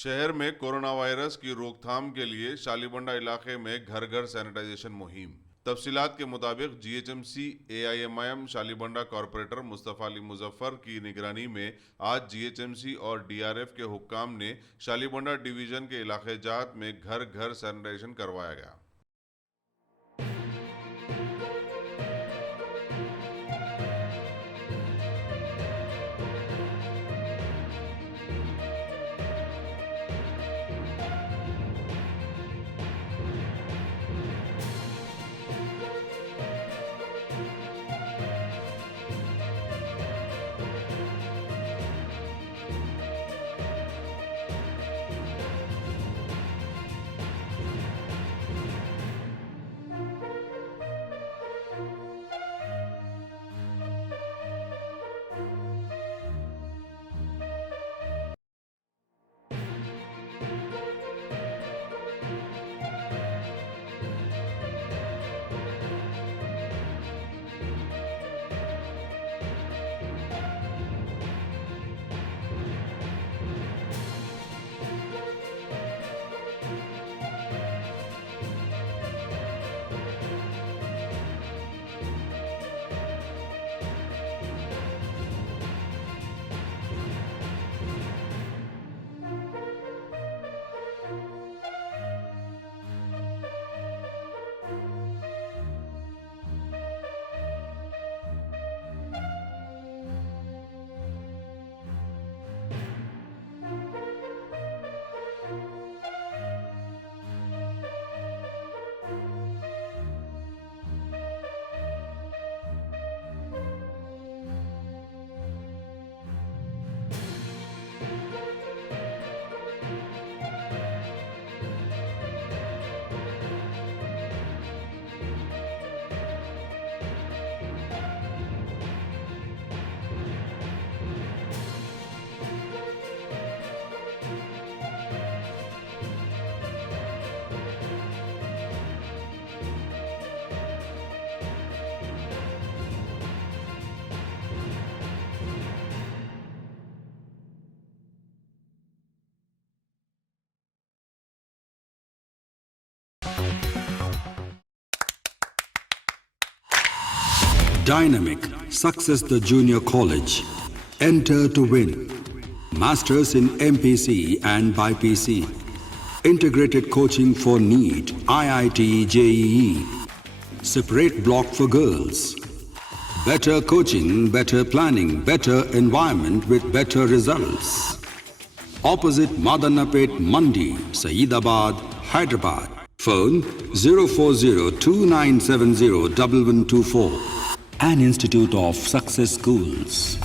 शहर में corona virus की रोकथाम के लिए शालीबंडा इलाके में घर घर सैनिटाइजेशन मुहिम। तफसीलात के मुताबिक GHMC AIMIM Shalibanda corporator Mustafa Ali Muzaffar की निगरानी में आज जीएचएमसी और डीआरएफ के हुक्काम ने शालीबंडा डिवीजन के इलाके जात में घर घर सैनिटाइजेशन करवाया गया। Dynamic Success the Junior College. Enter to win. Masters in MPC and BPC. Integrated coaching for NEET, IIT, JEE. Separate block for girls. Better coaching, better planning, better environment with better results. Opposite Madanapet Mandi, Saeedabad, Hyderabad. Phone 04029701124. An Institute of Success Schools.